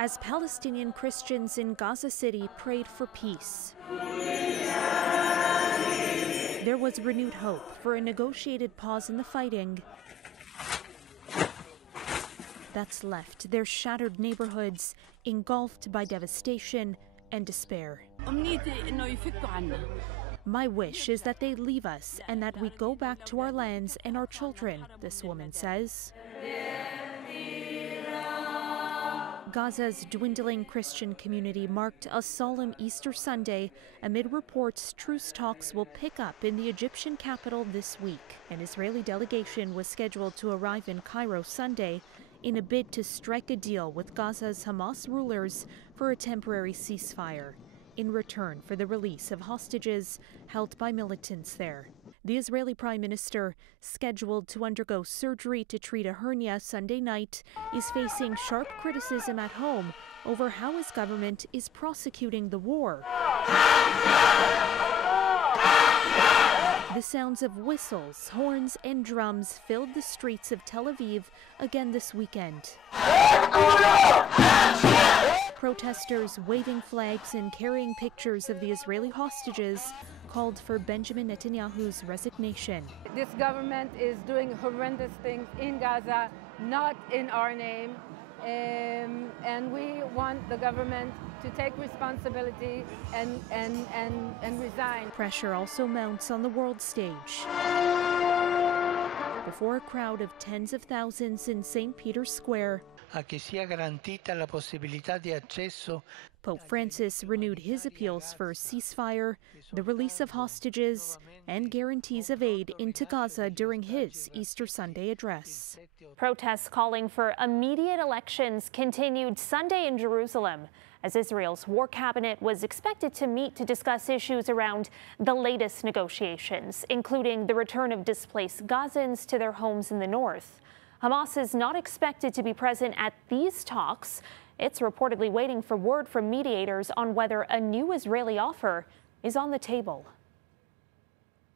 as Palestinian Christians in Gaza City prayed for peace. There was renewed hope for a negotiated pause in the fighting that's left their shattered neighborhoods engulfed by devastation and despair. My wish is that they leave us and that we go back to our lands and our children, this woman says. Gaza's dwindling Christian community marked a solemn Easter Sunday amid reports truce talks will pick up in the Egyptian capital this week. An Israeli delegation was scheduled to arrive in Cairo Sunday in a bid to strike a deal with Gaza's Hamas rulers for a temporary ceasefire, in return for the release of hostages held by militants there. The Israeli Prime Minister, scheduled to undergo surgery to treat a hernia Sunday night, is facing sharp criticism at home over how his government is prosecuting the war. The sounds of whistles, horns, and drums filled the streets of Tel Aviv again this weekend. Protesters waving flags and carrying pictures of the Israeli hostages called for Benjamin Netanyahu's resignation. This government is doing horrendous things in Gaza, not in our name, and we want the government to take responsibility and resign. Pressure also mounts on the world stage. Before a crowd of tens of thousands in St. Peter's Square, Pope Francis renewed his appeals for a ceasefire, the release of hostages, and guarantees of aid into Gaza during his Easter Sunday address. Protests calling for immediate elections continued Sunday in Jerusalem, as Israel's war cabinet was expected to meet to discuss issues around the latest negotiations, including the return of displaced Gazans to their homes in the north. Hamas is not expected to be present at these talks. It's reportedly waiting for word from mediators on whether a new Israeli offer is on the table.